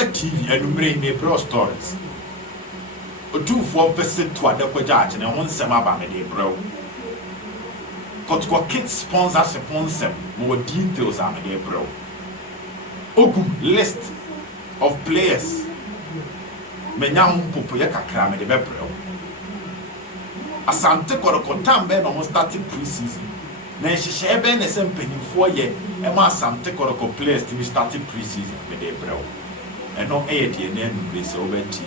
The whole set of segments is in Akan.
Obed TV and Umre Bro Stories. Otumfuo visit to Adekwaja and one sema ba me bro. Kotoko Kids sponsorship on some more details are me bro. Ogu list of players. Menyam popo ya kakra me de bro. Asante Kotoko tambe no starting pre-season. Na hihye be na se mpanyimfo ye e ma Asante Kotoko players to be starting pre-season me de bro. Eno e de na nu be se Obed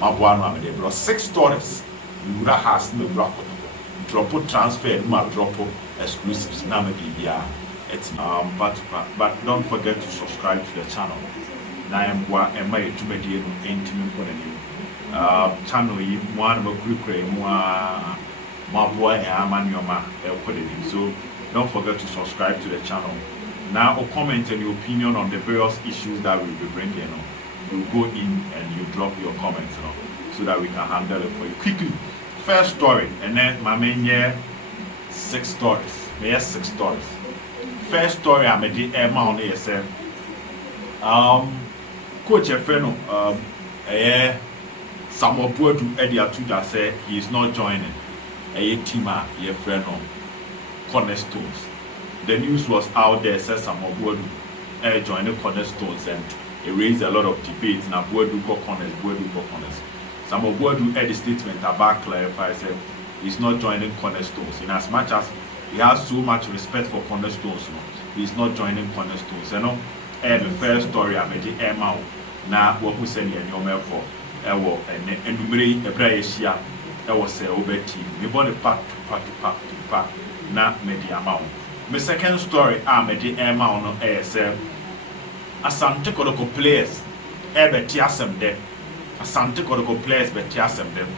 Mabuano amede bro 6 stories. You has me bro drop transfer ma drop exclusives na me bibia. But don't forget to subscribe to the channel. Na emboa ema yetumedie no entimi ko na channel yi mo an makurukure mo a maboa e amanioma e kodedi. So don't forget to subscribe to the channel. Now comment and your opinion on the various issues that we'll be bringing on. You go in and you drop your comments so that we can handle it for you quickly. First story, and then my main year 6 stories. Yes, 6 stories. First story, I made the Emma on ASM. Coach Efreno, Samuel Boadu Eddie Atuja said he is not joining a team at Efreno Cornerstones. The news was out there, said Samuel Boadu joining Cornerstones, and it raised a lot of debates. Now, Boadu go corners. Some of Boadu had the statement about clarify said he's not joining Cornerstones. In as much as he has so much respect for Cornerstones, he's not joining Cornerstones. You know, the first story I made the Emma. Now, what we said in your mail for and numeri Ebraheshia, that was a Obed TV. We bought a pack to pack. Now, made the amount. My second story I made the Emma on ASL. Asante Kotoko players beti asem dem. Asante Kotoko players beti asem dem.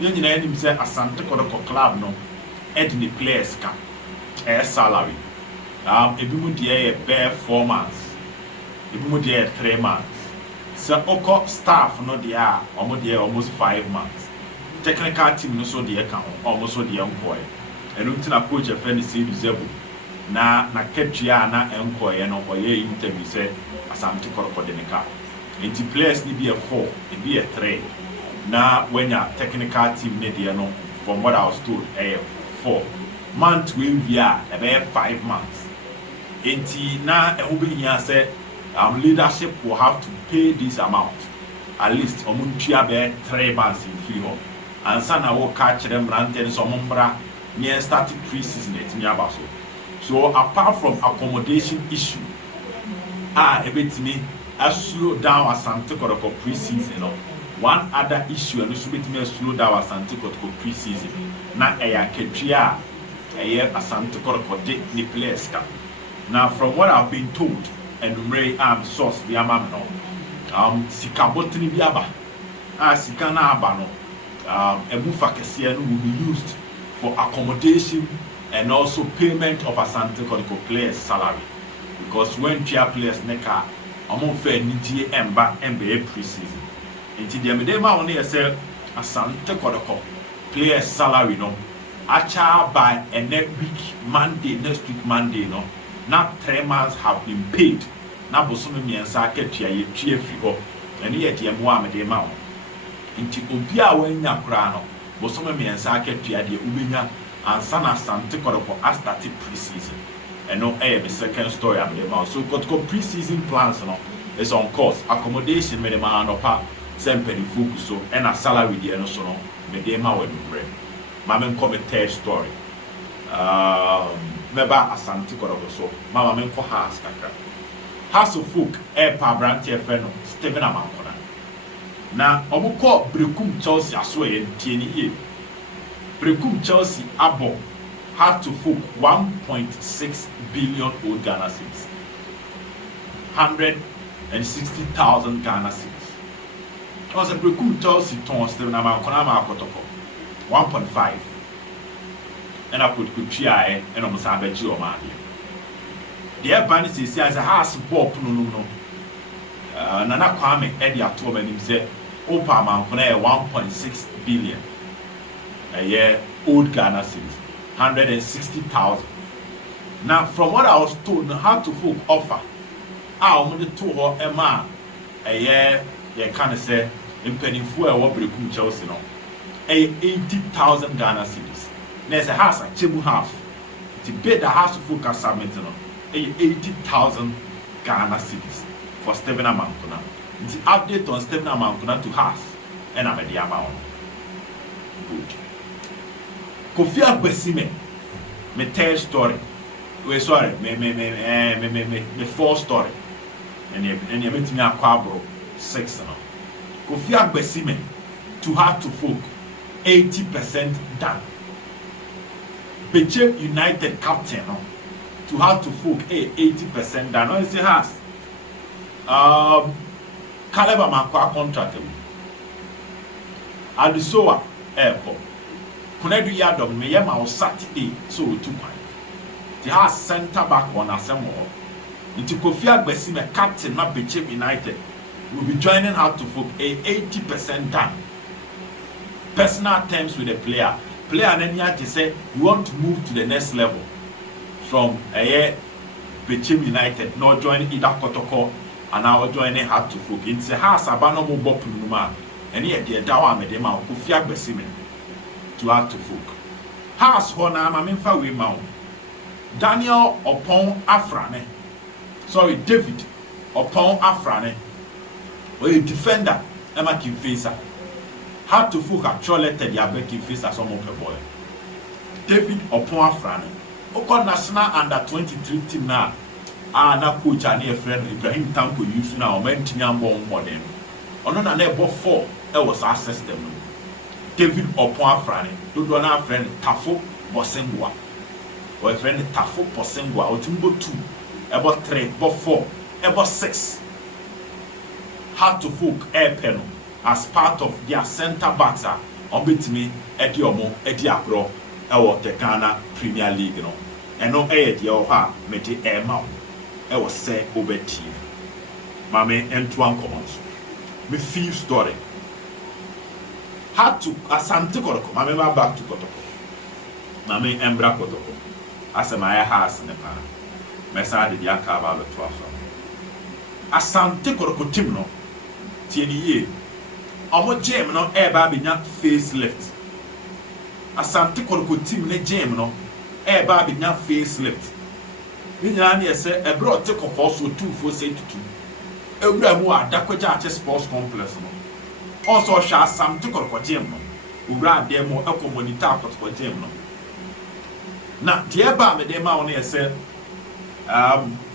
Yen nyina enim say Asante Kotoko club no the players ka salary. Ebi mu de bare 4 months. Ebi mu de 3 months. So oko staff no de omo de almost 5 months. Technical team no so de ka almost so de employ. Enu ntina coach efeni say Zebu na ketua na enkoye no oye interview say Asante Kotoko de nika. Enti players ni be a 4, it be a 3. Na when your technical team ne dey no, from what I was told, 4 months we via about 5 months. Enti na ehube here say leadership will have to pay this amount. At least omuntua be 3 months in free home. And sana wo catch them ranten so mombra near starting pre-season etimi abaso. So apart from accommodation issue, ebetimi slow down Asante Kotoko pre-season. One other issue and also betimi slow down Asante Kotoko pre-season. Na ketua Asante Kotoko de the players ka. Now from what I've been told and source the amam no sikabotini bi aba sika na aba no ebufa kese no will be used for accommodation and also payment of Asante Kotoko players salary. Because when players neka among fair nitie emba pre-season. Until the medema only say Asante Kotoko players salary no acha by a next week Monday no. Now 3 months have been paid. Now bosome miensa ketua ye tue free ho. Ene ye de mo medema o. Until obi a wanya kra no bosome miensa ketua de ubenya ansa na Asante Kotoko start pre-season. And no the second story I'm about. So Kotoko pre-season plans is on course. Accommodation me the man no pa sempeni focus so and a salary the no so no me dey ma we bread. Mama come a third story. Meba Asante Kotoko so mama men ko house kakra. House of folk pa branch friend no Steven Amankona. Na omuko Brekum Chelsea aso ye tie ni ye. Brekum Chelsea abo had to folk 1.6 billion old Ghana cedis. 160,000 Ghana cedis. Was a Brekum Chelsea ton Steven Amankona Kotoko 1.5. And I put Kuchia and almost Abeji or Madi. The Ebani says as a house bop no. Nana Kwame Eddie Atoma and him said Opa Amankona 1.6 billion a year old Ghana cedis. 160,000. Now, from what I was told, how to folk offer, I only to her Emma you can say mpanimfoɔ a ɛwɔ brekum Chelsea no 80,000 Ghana cedis. There's a house at Chebu half. The bid the house to focus summit no 80,000 Ghana cedis for Stephen Amankuna. The update on Stephen Amankuna to house and I'm a diamond. Good. Kofi Agbesime, me third story. We sorry, me fourth story. And you meet me a quabro 6 now. Kofi Agbesime to have to folk 80% done. Bechem United captain no to have to folk 80% done. No, it's a has. Caleb Amankwa contract. Adisoa airport. Kunedu Yadom me yema o Saturday so two point. The has center back on Asemo. Into Kofi Agbesime captain na Bechem United will be joining out to folk 80% done. Personal terms with the player. Player and to say we want to move to the next level from Bechem United, not joining either Kotoko and now joining Heart to folk. It's a house abano mo bopuluma and yet the dawa medema Kofi Agbesime to Heart to folk. House hona mamimfa we mount. Daniel upon Afrane. Sorry, David upon Afrane. Or a defender, Emma Kimfesa. Had to folk actually tell the Abek Kimfesa some of the boy. David upon Afrane. Oko national under 23 team now. Na coach and a friend Ibrahim Tanko use now or Mentian born more than. On an about 4, it was our system. David upon Afrane. Do one friend Tafo Bosengwa. Or a friend Tafo Bosengwa or Timbo 2. About 3, about 4, about 6. Had to folk air panel as part of their center backs on between Ediomo, Ediakro, or the Ghana Premier League. You know. And no air the Oha made the air mount. I was say Obed team. Mammy and Tuan Commons. Me 5th story. Had to Asante Kotoko. Mammy back to Kotoko. Mammy Embra Kotoko. As a my house in the pan. Messa did Yaka about the 12. Asante Kotoko team no. Tieni omo jam no eba binya facelift. Asante Kotoko team ne jam no eba binya facelift. Ni nyana ne se ebro te kokko so Otumfuo say tutu. Ewura mu adakwaja ache sports complex no. Also hwa Asante Kotoko jam no. Owura ade mo ekomonitor Kotoko jam no. Na de eba me de ma won ye se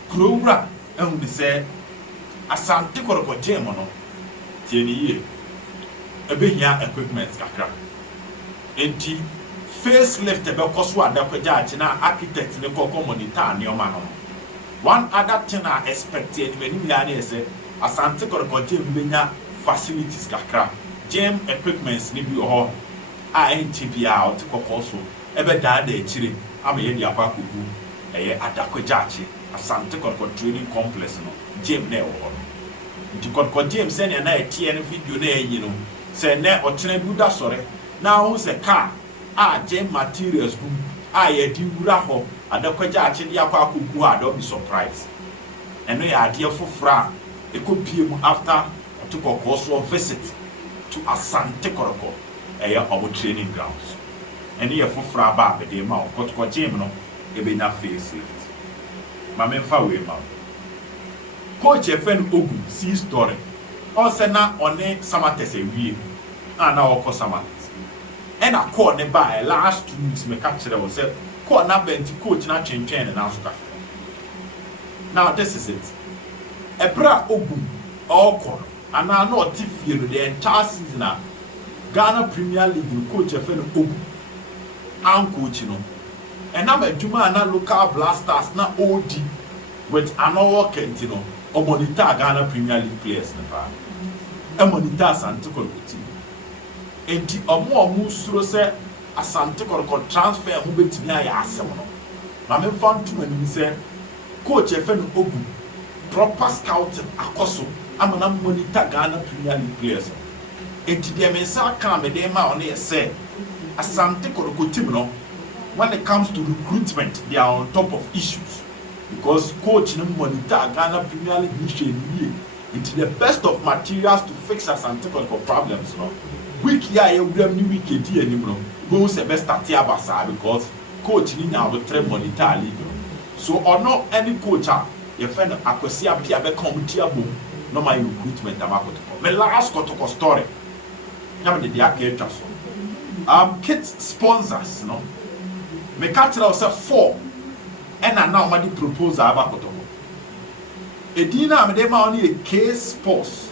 krowura ehun de se Asante Kotoko jam no. Tieni ebehia equipment kakra enti facelift ebe koso adakwaja achi na architect ne kokko monitor ne oma no one other thing I expect anybody ya na say Asante Kotoko gym benya facilities kakra gym equipments ne bi ho a enti bia out kokko so ebe da echire ama ye dia kwa kuku eye adakwaja achi Asante Kotoko training complex no gym na e wo nti Kotoko gym se na etie no video na eyi no se ne otene buda sore na ho se car gym materials gum ye di wura ho adakwaja achi dia kwa kuku a don't be surprised eno ya ade fofora ekopie mu after Kotoko so visit to Asante Kotoko obo training grounds eno ye fofora ba be de ma Kotoko gym no ebe na facelift ma me fa we ma coach Efen Ogun see story o se na one Samates ewie na okọ Samates and a call ne by last 2 weeks me catch there was say call na benti coach na twentwen na so. Now this is it. Ebra Ogun okọ ana na otifie no the entire season na Ghana Premier League coach Efen Ogun and coach no and na adwuma na local blasters na OD with another Kentino or monitor Ghana Premier League players na pa monitor Asante Kotoko team enti omo suro se Asante Kotoko transfer hu betimi aya asem no na me fantu mani se coach Efen Ogun proper scouting akoso amana monitor Ghana Premier League players enti de me sa ka me de ma one say Asante Kotoko team no when it comes to recruitment they are on top of issues because coach no monitor Ghana Premier League ni Into the best of materials to fix Asante Kotoko problems, no. Week ya new week anymore. Go se best start abasa because coach ni now the trend monitor league. So or not any coach your friend akwesi apia be come tiabo no my recruitment abakoto. Me last Kotoko story. Na me dey aketwa so. Kids sponsors, no. Me catch us 4 and now my proposal abakoto. Edina me dey ma only a K Sports.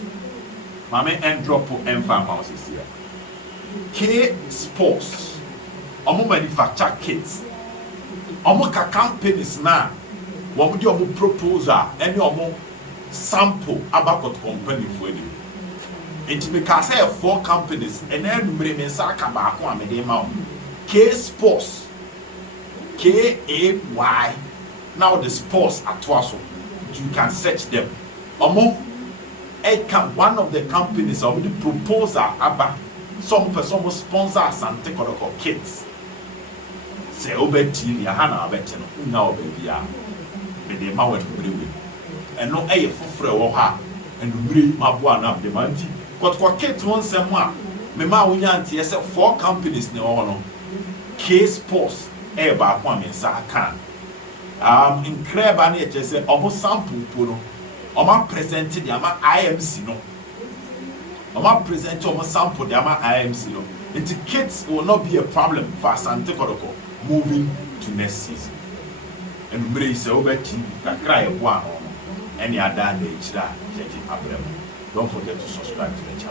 Mame and drop and farm houses here. K Sports. Omo manufacture kits. Omo ka companies na. Womo di omo proposal any omo sample about company for you. Enti me ka say 4 companies and then numere me sa ka ba ko amede ma. K Sports. KAY. Now the sports at Twaso. You can search them. Omo one of the companies already proposal about some person will sponsor Asante Kotoko kits. Say Obed ya hana abete no na Obed ya me de ma wen brewe eno eye foforo wo ha enu mire maboa na de manti Kotoko kit won sem a me ma wonya ante ye say 4 companies ne wo no K Sports ba kwa me sa aka incredible na ye say omo sample po no Oma present the ama IMC no. Oma present Oma sample the ama IMC no. The kids will not be a problem for Asante Kotoko moving to next season. And we say Obed TV kakra e bo ano any other day chira check it. Don't forget to subscribe to the channel.